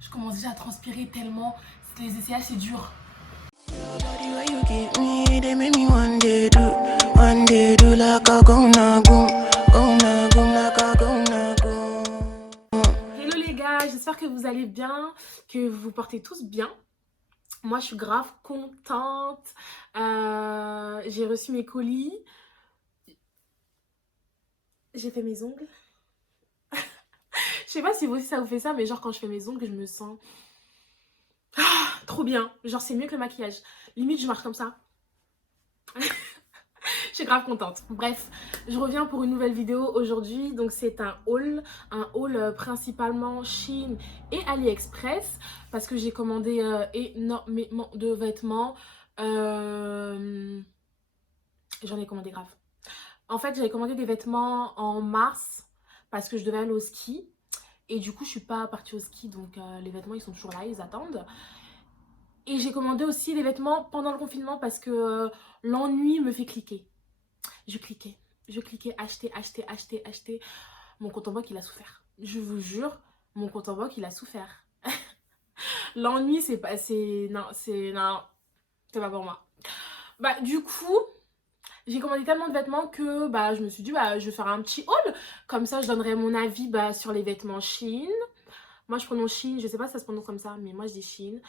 Je commence déjà à transpirer tellement. Les essayages, c'est dur. Hello les gars, j'espère que vous allez bien, que vous vous portez tous bien. Moi, je suis grave contente. J'ai reçu mes colis. J'ai fait mes ongles. Je sais pas si vous aussi ça vous fait ça, mais genre quand je fais mes ongles, je me sens trop bien. Genre c'est mieux que le maquillage. Limite, je marche comme ça. Je suis grave contente. Bref, je reviens pour une nouvelle vidéo aujourd'hui. Donc c'est un haul principalement Shein et AliExpress parce que j'ai commandé énormément de vêtements. J'en ai commandé grave. En fait, j'avais commandé des vêtements en mars parce que je devais aller au ski. Et du coup, je suis pas partie au ski, donc les vêtements, ils sont toujours là, ils attendent. Et j'ai commandé aussi les vêtements pendant le confinement parce que l'ennui me fait cliquer. Je cliquais, acheter, acheter, acheter, acheter. Mon compte en banque, il a souffert. Je vous jure, mon compte en banque, il a souffert. L'ennui, c'est pas... Non, c'est pas pour moi. Bah, du coup, j'ai commandé tellement de vêtements que bah, je me suis dit, bah, je vais faire un petit haul. Comme ça, je donnerai mon avis bah, sur les vêtements Shein. Moi, je prononce Shein, je sais pas si ça se prononce comme ça, mais moi, je dis Shein.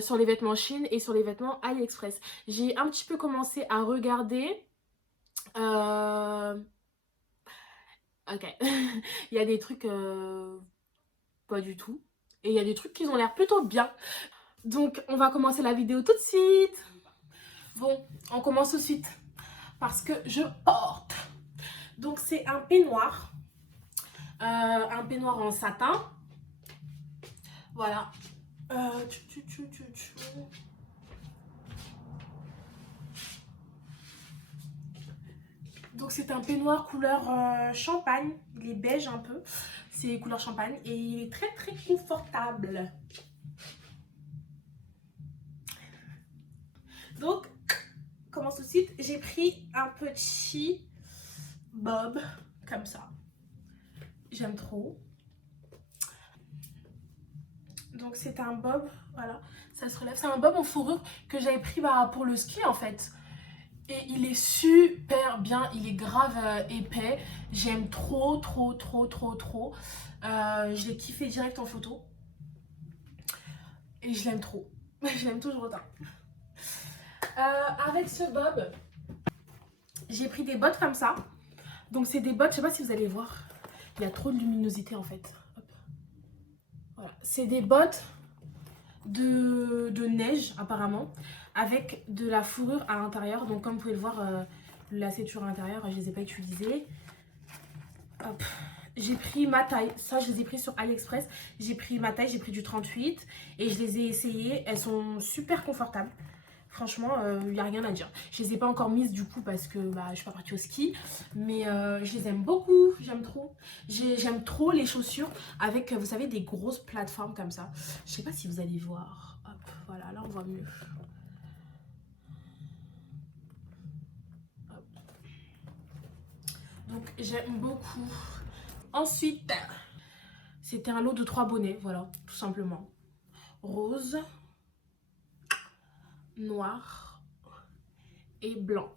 Sur les vêtements Shein et sur les vêtements AliExpress. J'ai un petit peu commencé à regarder. Ok. Il y a des trucs pas du tout. Et il y a des trucs qui ont l'air plutôt bien. Donc, on va commencer la vidéo tout de suite. Bon, on commence tout de suite. Parce que je porte. Donc, c'est un peignoir. Un peignoir en satin. Voilà. Euh, tchou, tchou, tchou, tchou, tchou. Donc c'est un peignoir couleur champagne, il est beige un peu, c'est couleur champagne et il est très très confortable. Donc, commence tout de suite, j'ai pris un petit bob comme ça, j'aime trop. Donc c'est un bob, voilà, ça se relève, c'est un bob en fourrure que j'avais pris bah, pour le ski en fait. Et il est super bien, il est grave épais. J'aime trop, trop, trop, trop, trop. Je l'ai kiffé direct en photo. Et je l'aime trop. Je l'aime toujours autant. Avec ce bob, j'ai pris des bottes comme ça. Donc c'est des bottes, je sais pas si vous allez voir. Il y a trop de luminosité en fait. Hop. Voilà. C'est des bottes de neige apparemment. Avec de la fourrure à l'intérieur. Donc comme vous pouvez le voir, le lacet à l'intérieur, je les ai pas utilisés. Hop. J'ai pris ma taille, ça je les ai pris sur AliExpress. J'ai pris ma taille, j'ai pris du 38 et je les ai essayées. Elles sont super confortables. Franchement, il n'y a rien à dire. Je les ai pas encore mises du coup parce que bah, je suis pas partie au ski. Mais je les aime beaucoup, j'aime trop. J'aime trop les chaussures avec, vous savez, des grosses plateformes comme ça. Je sais pas si vous allez voir. Hop, voilà, là on voit mieux. Hop. Donc j'aime beaucoup. Ensuite, c'était un lot de 3 bonnets, voilà, tout simplement. Rose, noir et blanc.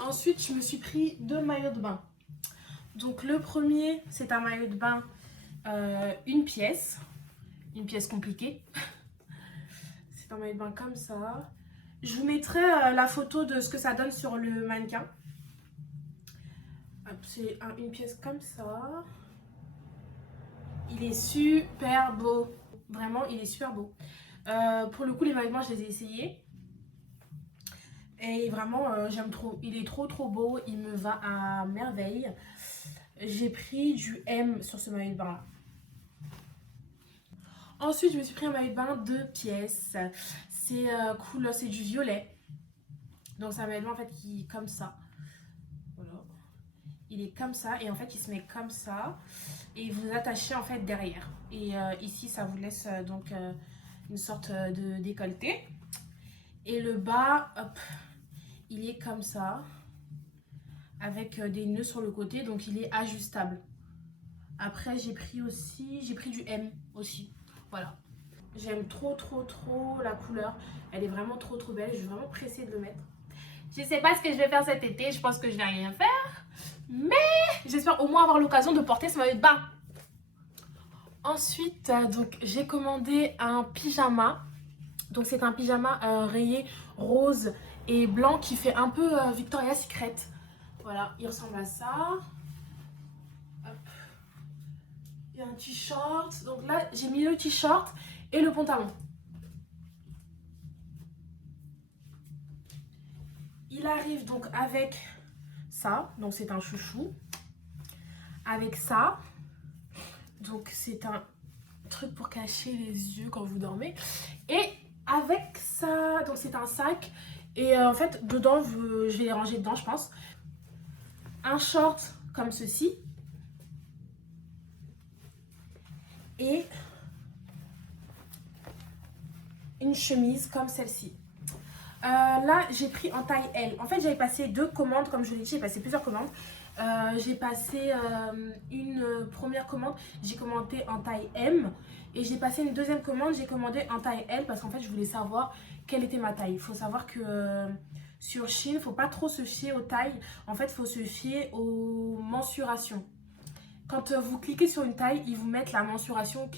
Ensuite, je me suis pris 2 maillots de bain. Donc le premier, c'est un maillot de bain, une pièce compliquée. C'est un maillot de bain comme ça. Je vous mettrai la photo de ce que ça donne sur le mannequin. C'est une pièce comme ça. Il est super beau. Vraiment, il est super beau. Pour le coup, les maillots de bain, je les ai essayés. Et vraiment, j'aime trop. Il est trop trop beau. Il me va à merveille. J'ai pris du M sur ce maillot de bain là. Ensuite, je me suis pris un maillot de bain 2 pièces. C'est cool, c'est du violet. Donc, c'est un maillot de bain en fait qui est comme ça. Voilà. Il est comme ça et en fait, il se met comme ça. Et vous attachez en fait derrière. Et ici, ça vous laisse donc une sorte de décolleté. Et le bas, hop, il est comme ça. Avec des nœuds sur le côté. Donc, il est ajustable. Après, j'ai pris du M aussi. Voilà. J'aime trop la couleur. Elle est vraiment trop belle. Je suis vraiment pressée de le mettre. Je sais pas ce que je vais faire cet été. Je pense que je vais rien faire. Mais j'espère au moins avoir l'occasion de porter ce maillot de bain. Ensuite, donc j'ai commandé un pyjama. Donc c'est un pyjama rayé rose et blanc qui fait un peu Victoria's Secret. Voilà, il ressemble à ça. Hop. Il y a un t-shirt. Donc là, j'ai mis le t-shirt et le pantalon. Il arrive donc avec ça. Donc c'est un chouchou. Avec ça. Donc c'est un truc pour cacher les yeux quand vous dormez. Et avec ça, donc c'est un sac. Et en fait, dedans, je vais les ranger dedans, je pense. Un short comme ceci. Et une chemise comme celle-ci. Là, j'ai pris en taille L. En fait, j'avais passé 2 commandes, comme je vous l'ai dit, j'ai passé plusieurs commandes. J'ai passé une première commande, j'ai commandé en taille M. Et j'ai passé une deuxième commande, j'ai commandé en taille L parce qu'en fait, je voulais savoir quelle était ma taille. Il faut savoir que sur Shein, il ne faut pas trop se fier aux tailles. En fait, il faut se fier aux mensurations. Quand vous cliquez sur une taille, ils vous mettent la mensuration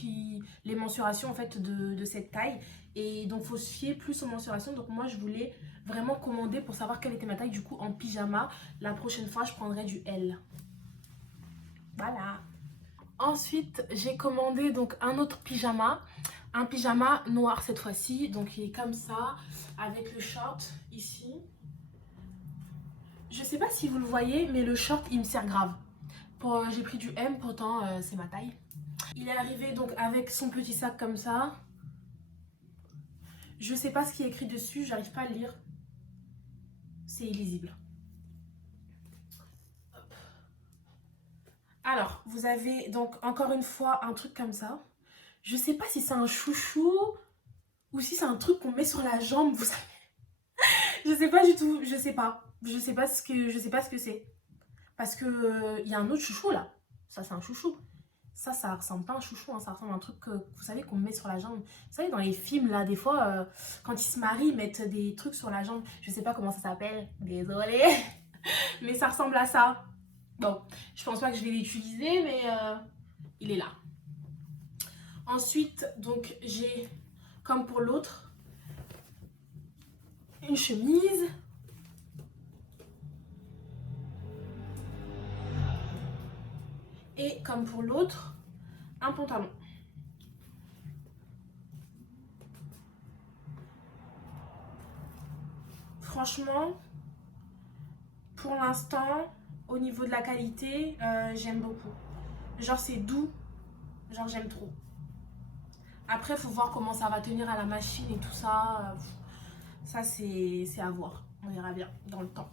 les mensurations en fait de cette taille. Et donc, il faut se fier plus aux mensurations. Donc, moi, je voulais vraiment commander pour savoir quelle était ma taille. Du coup, en pyjama, la prochaine fois, je prendrai du L. Voilà. Ensuite, j'ai commandé donc un autre pyjama. Un pyjama noir cette fois-ci. Donc, il est comme ça, avec le short ici. Je sais pas si vous le voyez, mais le short, il me sert grave. J'ai pris du M, pourtant c'est ma taille. Il est arrivé donc avec son petit sac comme ça. Je sais pas ce qui est écrit dessus, j'arrive pas à le lire. C'est illisible. Hop. Alors, vous avez donc encore une fois un truc comme ça. Je sais pas si c'est un chouchou ou si c'est un truc qu'on met sur la jambe, vous savez. Je sais pas du tout, je sais pas. Je sais pas ce que c'est. Parce que y a un autre chouchou là. Ça c'est un chouchou. Ça ressemble pas à un chouchou, hein. Ça ressemble à un truc que vous savez qu'on met sur la jambe. Vous savez, dans les films là, des fois, quand ils se marient, ils mettent des trucs sur la jambe. Je sais pas comment ça s'appelle, désolée. Mais ça ressemble à ça. Bon, je pense pas que je vais l'utiliser, mais il est là. Ensuite, donc j'ai, comme pour l'autre, une chemise. Et comme pour l'autre, un pantalon. Franchement, pour l'instant, au niveau de la qualité, j'aime beaucoup. Genre c'est doux, genre j'aime trop. Après, il faut voir comment ça va tenir à la machine et tout ça. Ça, c'est à voir. On verra bien dans le temps.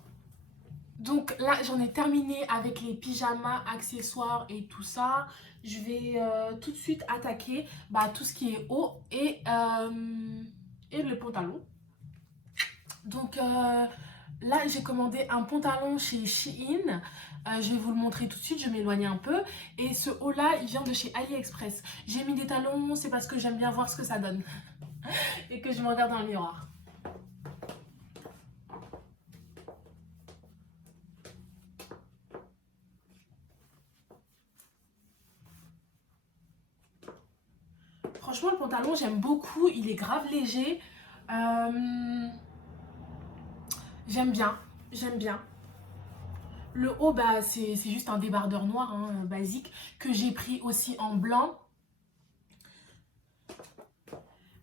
Donc là, j'en ai terminé avec les pyjamas, accessoires et tout ça. Je vais tout de suite attaquer tout ce qui est haut et le pantalon. Donc là, j'ai commandé un pantalon chez Shein. Je vais vous le montrer tout de suite, je vais m'éloigner un peu. Et ce haut-là, il vient de chez AliExpress. J'ai mis des talons, c'est parce que j'aime bien voir ce que ça donne. Et que je me regarde dans le miroir. Franchement, le pantalon, j'aime beaucoup. Il est grave léger. J'aime bien. J'aime bien. Le haut, c'est juste un débardeur noir, hein, basique, que j'ai pris aussi en blanc.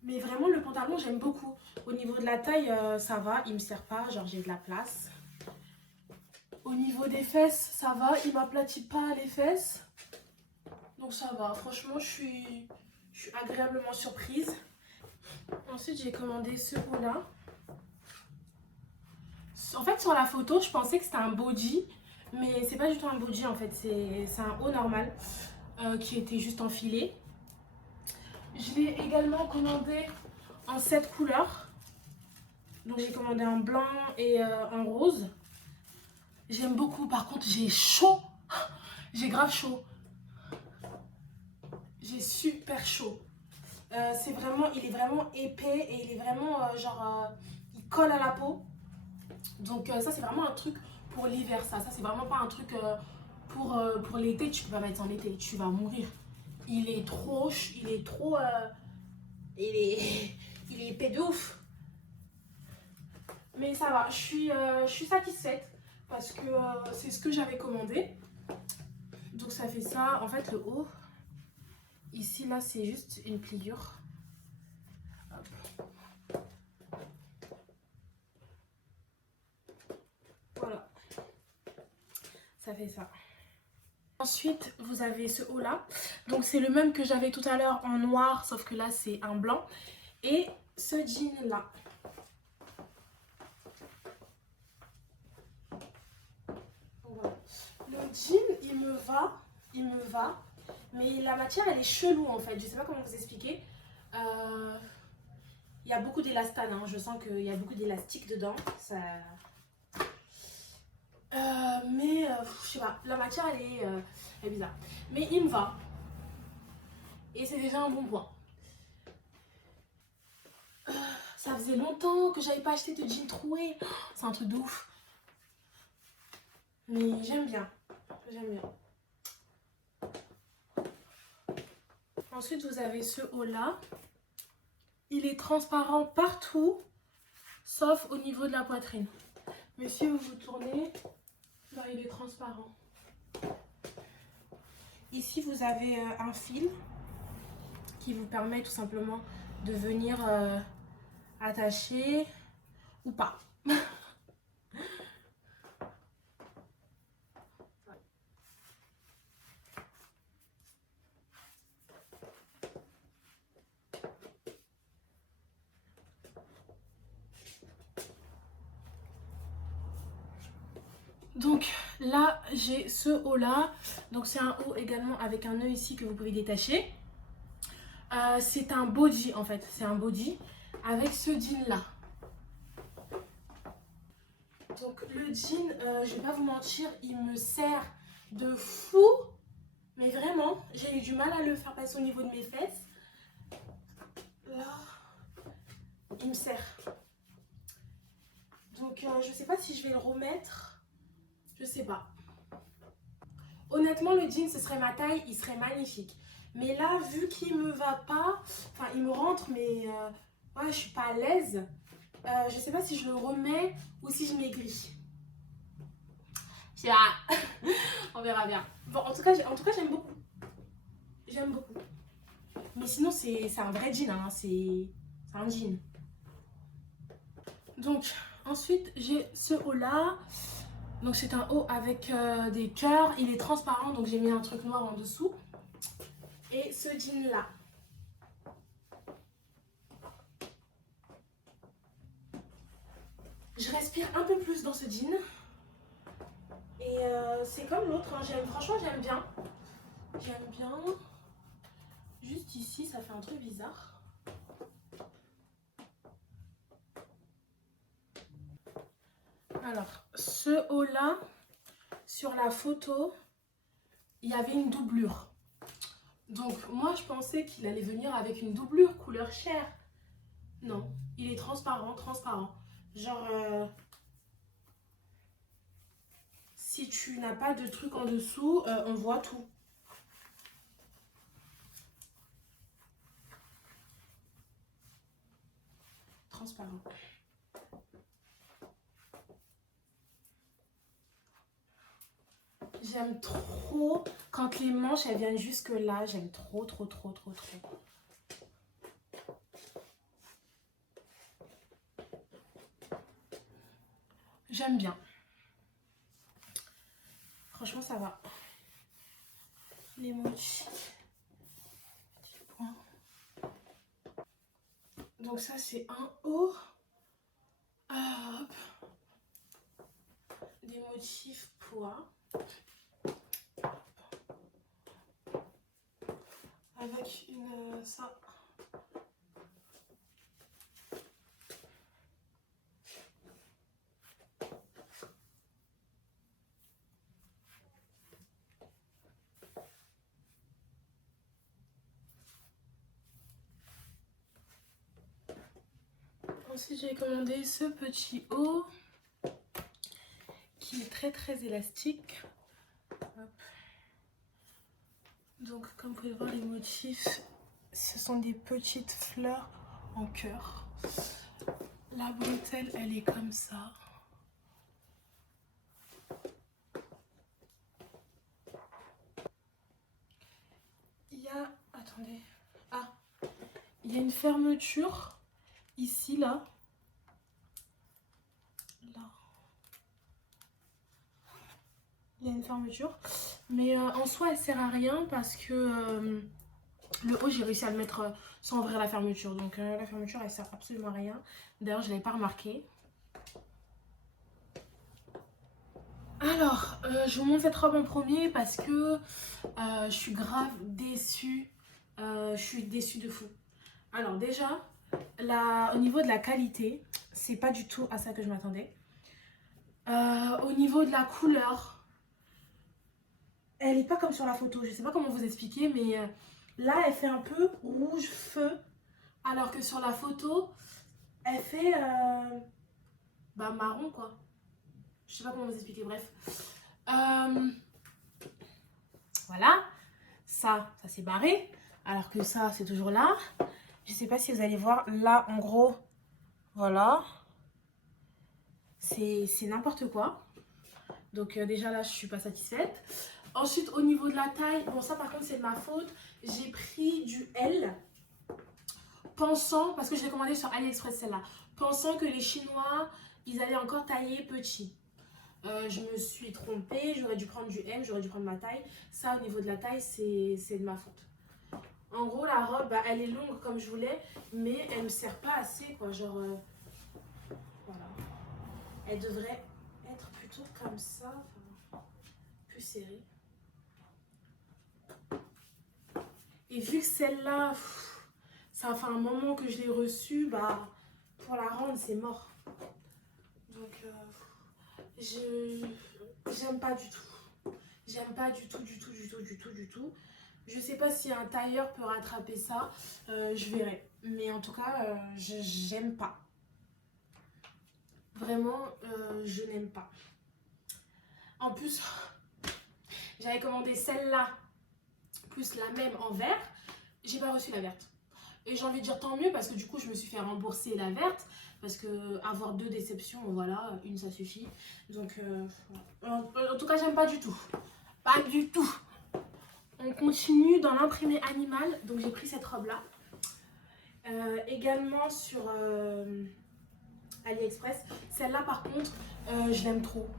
Mais vraiment, le pantalon, j'aime beaucoup. Au niveau de la taille, ça va, il me sert pas, genre j'ai de la place. Au niveau des fesses, ça va, il m'aplatit pas les fesses. Donc ça va, franchement, je suis agréablement surprise. Ensuite, j'ai commandé ce haut-là. En fait, sur la photo, je pensais que c'était un body. Mais c'est pas du tout un body en fait, c'est un haut normal qui était juste enfilé. Je l'ai également commandé en 7 couleurs. Donc j'ai commandé en blanc et en rose. J'aime beaucoup, par contre j'ai chaud. J'ai grave chaud. fait super chaud. C'est vraiment, il est vraiment épais et il est vraiment il colle à la peau. Donc ça c'est vraiment un truc pour l'hiver, ça c'est vraiment pas un truc pour l'été. Tu peux pas mettre en été, tu vas mourir. Il est trop, il est, il est épais de ouf. Mais ça va, je suis satisfaite parce que c'est ce que j'avais commandé. Donc ça fait ça, en fait le haut, ici là c'est juste une pliure. Hop. Voilà, ça fait ça. Ensuite vous avez ce haut là, donc c'est le même que j'avais tout à l'heure en noir, sauf que là c'est un blanc. Et ce jean là. Voilà. Le jean il me va, mais la matière elle est chelou en fait, je sais pas comment vous expliquer. Il y a beaucoup d'élastane, hein. Je sens qu'il y a beaucoup d'élastique dedans. Ça... je sais pas, la matière elle est bizarre. Mais il me va. Et c'est déjà un bon point. Ça faisait longtemps que j'avais pas acheté de jean troué. C'est un truc de ouf. Mais j'aime bien. J'aime bien. Ensuite, vous avez ce haut là. Il est transparent partout, sauf au niveau de la poitrine. Mais si vous tournez, là, il est transparent. Ici, vous avez un fil qui vous permet tout simplement de venir attacher ou pas. Donc là j'ai ce haut là, donc c'est un haut également avec un nœud ici que vous pouvez détacher. C'est un body en fait, c'est un body avec ce jean là. Donc le jean, je vais pas vous mentir, il me sert de fou, mais vraiment j'ai eu du mal à le faire passer au niveau de mes fesses. Là, il me sert. Donc je sais pas si je vais le remettre. Je sais pas. Honnêtement, le jean, ce serait ma taille, il serait magnifique. Mais là, vu qu'il me va pas, enfin, il me rentre, mais ouais, je suis pas à l'aise. Je sais pas si je le remets ou si je maigris. On verra bien. Bon, en tout cas, j'aime beaucoup. J'aime beaucoup. Mais sinon, c'est un vrai jean, hein. C'est un jean. Donc, ensuite, j'ai ce haut là. Donc c'est un haut avec des cœurs, il est transparent donc j'ai mis un truc noir en dessous. Et ce jean là. Je respire un peu plus dans ce jean. Et c'est comme l'autre, hein. Franchement j'aime bien. J'aime bien. Juste ici ça fait un truc bizarre. Alors ce haut là, sur la photo, il y avait une doublure. Donc moi je pensais qu'il allait venir avec une doublure couleur chair. Non, il est transparent, transparent. Genre, si tu n'as pas de truc en dessous, on voit tout. Transparent. J'aime trop quand les manches elles viennent jusque là. J'aime trop, trop, trop, trop, trop. J'aime bien. Franchement, ça va. Les motifs. Petit point. Donc ça, c'est un haut. Ah, hop. Des motifs pois. Avec une... ça. Ensuite, j'ai commandé ce petit haut qui est très élastique. Hop. Donc, comme vous pouvez voir, les motifs, ce sont des petites fleurs en cœur. La bretelle, elle est comme ça. Il y a... Attendez. Ah, il y a une fermeture ici, là. Il y a une fermeture. Mais en soi, elle sert à rien parce que le haut, j'ai réussi à le mettre sans ouvrir la fermeture. Donc la fermeture, elle sert absolument à rien. D'ailleurs, je ne l'avais pas remarqué. Alors, je vous montre cette robe en premier parce que je suis grave déçue. Je suis déçue de fou. Alors déjà, au niveau de la qualité, c'est pas du tout à ça que je m'attendais. Au niveau de la couleur, elle est pas comme sur la photo. Je sais pas comment vous expliquer, mais là, elle fait un peu rouge feu. Alors que sur la photo, elle fait marron quoi. Je sais pas comment vous expliquer, bref. Voilà, ça s'est barré. Alors que ça, c'est toujours là. Je sais pas si vous allez voir, là, en gros, voilà. C'est n'importe quoi. Donc déjà là, je suis pas satisfaite. Ensuite, au niveau de la taille, bon ça par contre, c'est de ma faute. J'ai pris du L. Pensant, parce que je l'ai commandé sur AliExpress celle-là, pensant que les Chinois, ils allaient encore tailler petit. Je me suis trompée, j'aurais dû prendre du M, j'aurais dû prendre ma taille. Ça, au niveau de la taille, c'est de ma faute. En gros, la robe, elle est longue comme je voulais, mais elle me sert pas assez, quoi. Genre, voilà. Elle devrait être plutôt comme ça, enfin, plus serrée. Et vu que celle-là, ça fait un moment que je l'ai reçue, bah, pour la rendre, c'est mort. Donc, j'aime pas du tout. J'aime pas du tout. Je sais pas si un tailleur peut rattraper ça. Je verrai. Mais en tout cas, j'aime pas. Vraiment, je n'aime pas. En plus, j'avais commandé celle-là, plus la même en vert. J'ai pas reçu la verte. Et j'ai envie de dire tant mieux parce que du coup, je me suis fait rembourser la verte. Parce que avoir 2 déceptions, voilà, une ça suffit. Donc, en tout cas, j'aime pas du tout. Pas du tout. On continue dans l'imprimé animal. Donc, j'ai pris cette robe-là. Également sur AliExpress. Celle-là, par contre, je l'aime trop.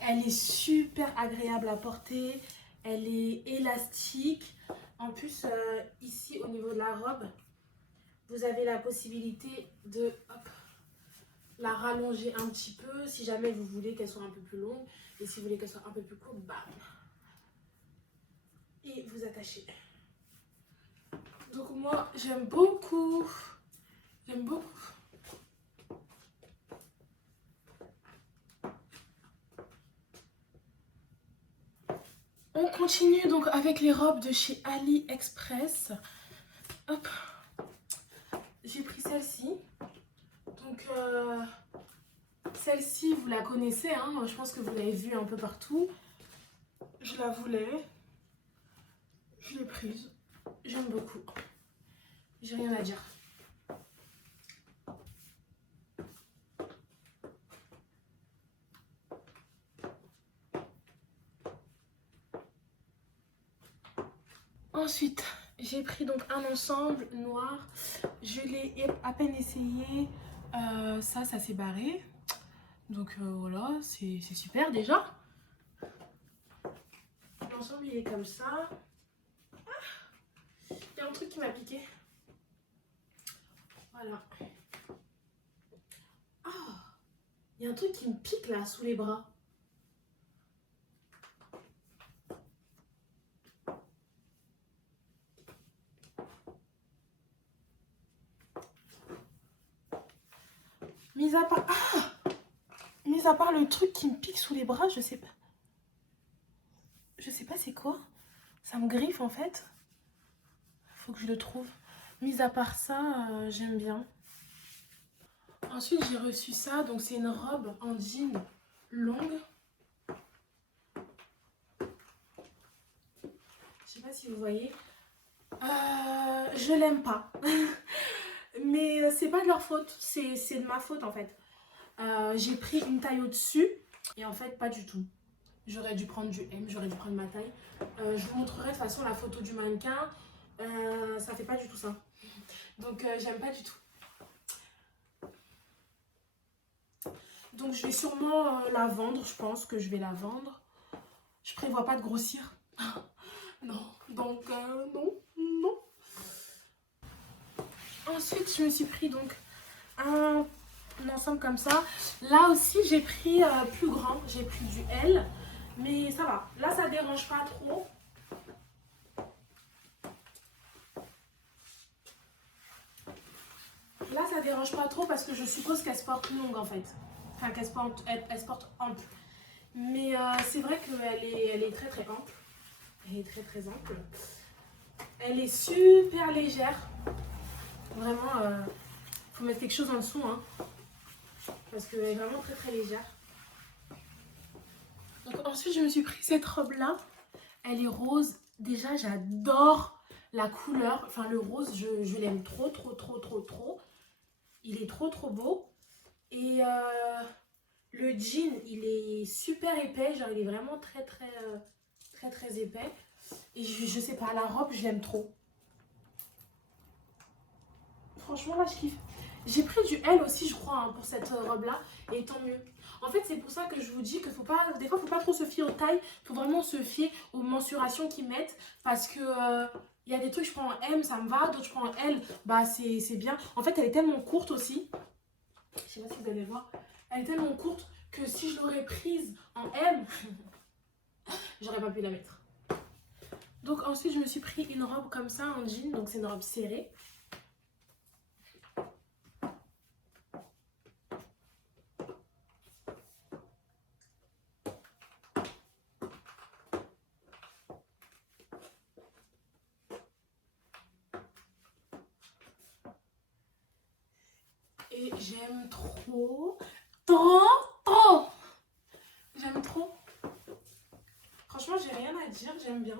Elle est super agréable à porter. Elle est élastique. En plus, ici, au niveau de la robe, vous avez la possibilité de la rallonger un petit peu si jamais vous voulez qu'elle soit un peu plus longue. Et si vous voulez qu'elle soit un peu plus courte, bam. Et vous attachez. Donc moi, j'aime beaucoup. J'aime beaucoup. On continue donc avec les robes de chez AliExpress. Hop. J'ai pris celle-ci. Donc celle-ci, vous la connaissez, hein. Je pense que vous l'avez vue un peu partout. Je la voulais. Je l'ai prise. J'aime beaucoup. J'ai rien à dire. Ensuite, j'ai pris donc un ensemble noir. Je l'ai à peine essayé. Ça s'est barré. Donc voilà, c'est super déjà. L'ensemble, il est comme ça. Il y a un truc qui m'a piqué. Voilà. Ah, il y a un truc qui me pique là, sous les bras. Mis à part le truc qui me pique sous les bras, je sais pas. Je sais pas c'est quoi. Ça me griffe en fait. Faut que je le trouve. Mis à part ça, j'aime bien. Ensuite, j'ai reçu ça. Donc, c'est une robe en jean longue. Je sais pas si vous voyez. Je l'aime pas. Mais c'est pas de leur faute. C'est de ma faute, en fait. J'ai pris une taille au-dessus. Et en fait, pas du tout. J'aurais dû prendre du M, j'aurais dû prendre ma taille. Je vous montrerai de toute façon la photo du mannequin. Ça fait pas du tout ça. Donc j'aime pas du tout. Donc je vais sûrement la vendre, je pense que je vais la vendre. Je prévois pas de grossir. Non, donc non, non. Ensuite je me suis pris donc un ensemble comme ça. Là aussi j'ai pris plus grand, j'ai pris du L. Mais ça va, là ça dérange pas trop. Là ça dérange pas trop parce que je suppose qu'elle se porte longue en fait. Enfin qu'elle se porte, elle se porte ample. Mais c'est vrai qu'elle est très très ample. Elle est très très ample. Elle est super légère. Vraiment, faut mettre quelque chose en dessous. Hein, parce qu'elle est vraiment très très légère. Donc ensuite je me suis pris cette robe là. Elle est rose. Déjà j'adore la couleur. Enfin le rose je l'aime trop trop trop trop trop. Il est trop trop beau. Et le jean il est super épais. Genre il est vraiment très très très très épais. Et je sais pas, la robe je l'aime trop. Franchement là je kiffe. J'ai pris du L aussi je crois hein, pour cette robe là. Et tant mieux. En fait c'est pour ça que je vous dis que faut pas, des fois faut pas trop se fier aux tailles. Faut vraiment se fier aux mensurations qu'ils mettent. Parce que y a des trucs je prends en M ça me va. D'autres je prends en L. Bah c'est bien. En fait elle est tellement courte aussi. Je sais pas si vous allez voir. Elle est tellement courte que si je l'aurais prise en M, j'aurais pas pu la mettre. Donc ensuite je me suis pris une robe comme ça en jean. Donc c'est une robe serrée. Et j'aime trop, trop, trop. J'aime trop. Franchement, j'ai rien à dire, j'aime bien.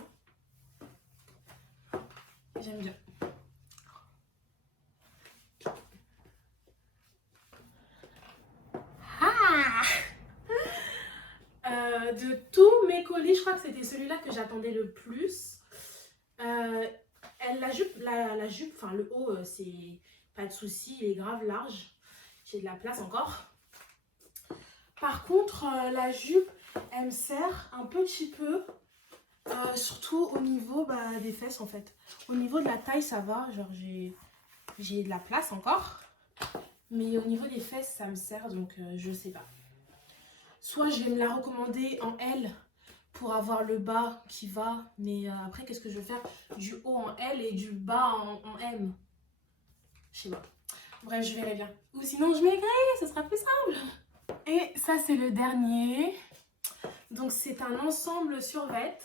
J'aime bien. Ah de tous mes colis, je crois que c'était celui-là que j'attendais le plus. La jupe, enfin le haut, c'est pas de souci, il est grave large. J'ai de la place encore. Par contre, la jupe, elle me sert un petit peu, surtout au niveau des fesses en fait. Au niveau de la taille, ça va, genre j'ai de la place encore. Mais au niveau des fesses, ça me sert, donc je sais pas. Soit je vais me la recommander en L pour avoir le bas qui va. Mais après, qu'est-ce que je vais faire? Du haut en L et du bas en M. Je sais pas. Bref, je verrai bien. Ou sinon, je maigrirai, ce sera plus simple. Et ça, c'est le dernier. Donc, c'est un ensemble survêt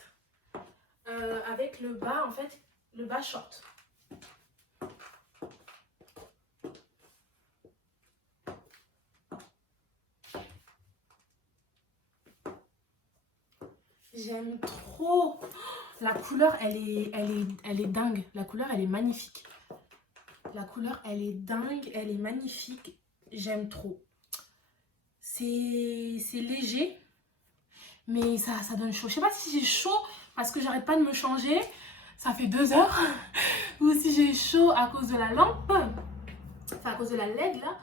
avec le bas, en fait, le bas short. J'aime trop. La couleur, elle est dingue. La couleur, elle est magnifique. La couleur, elle est dingue. Elle est magnifique. J'aime trop. C'est léger. Mais ça donne chaud. Je sais pas si j'ai chaud parce que j'arrête pas de me changer. Ça fait 2 heures. Ou si j'ai chaud à cause de la lampe. Enfin, à cause de la LED, là.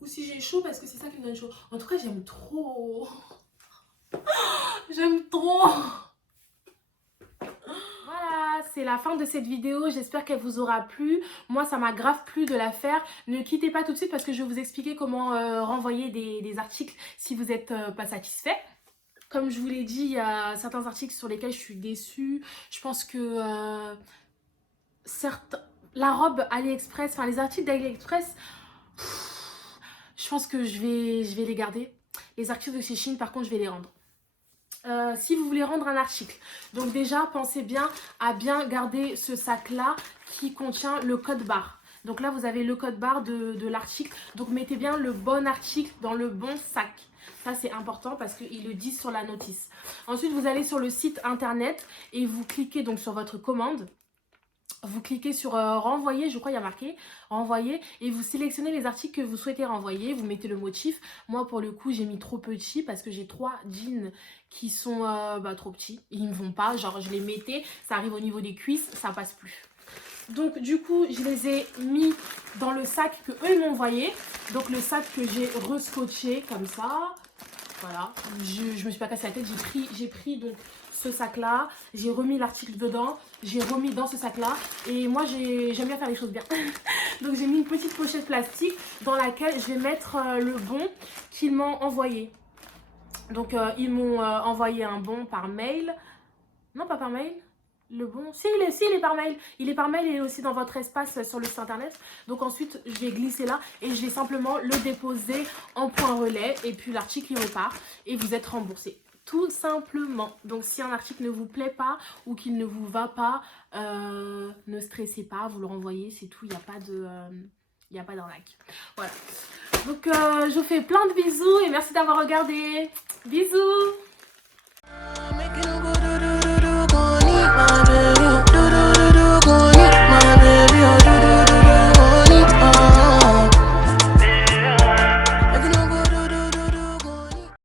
Ou si j'ai chaud parce que c'est ça qui me donne chaud. En tout cas, j'aime trop. J'aime trop. Voilà, c'est la fin de cette vidéo. J'espère qu'elle vous aura plu. Moi, ça m'a grave plu de la faire. Ne quittez pas tout de suite parce que je vais vous expliquer comment renvoyer des articles si vous n'êtes pas satisfait. Comme je vous l'ai dit, il y a certains articles sur lesquels je suis déçue. Je pense que la robe AliExpress, enfin les articles d'AliExpress, je pense que je vais les garder. Les articles de chez Shein, par contre, je vais les rendre. Si vous voulez rendre un article, donc déjà pensez bien à bien garder ce sac là qui contient le code barre. Donc là, vous avez le code barre de l'article. Donc mettez bien le bon article dans le bon sac. Ça, c'est important parce qu'ils le disent sur la notice. Ensuite, vous allez sur le site internet et vous cliquez donc sur votre commande. Vous cliquez sur renvoyer, je crois il y a marqué renvoyer et vous sélectionnez les articles que vous souhaitez renvoyer. Vous mettez le motif. Moi, pour le coup, j'ai mis trop petit parce que j'ai 3 jeans qui sont trop petits. Ils ne vont pas, genre je les mettais, ça arrive au niveau des cuisses, ça passe plus. Donc du coup, je les ai mis dans le sac que eux m'ont envoyé. Donc le sac que j'ai rescotché comme ça. Voilà, je me suis pas cassé la tête, j'ai pris donc ce sac là, j'ai remis l'article dedans, j'ai remis dans ce sac là et moi j'aime bien faire les choses bien. Donc j'ai mis une petite pochette plastique dans laquelle je vais mettre le bon qu'ils m'ont envoyé. Donc ils m'ont envoyé un bon par mail, non pas par mail. Le bon, si il est par mail. Il est par mail et aussi dans votre espace sur le site internet. Donc ensuite, je vais glisser là et je vais simplement le déposer en point relais. Et puis l'article, il repart et vous êtes remboursé. Tout simplement. Donc si un article ne vous plaît pas ou qu'il ne vous va pas, ne stressez pas, vous le renvoyez, c'est tout. Il n'y a pas d'arnaque. Voilà. Donc je vous fais plein de bisous et merci d'avoir regardé. Bisous!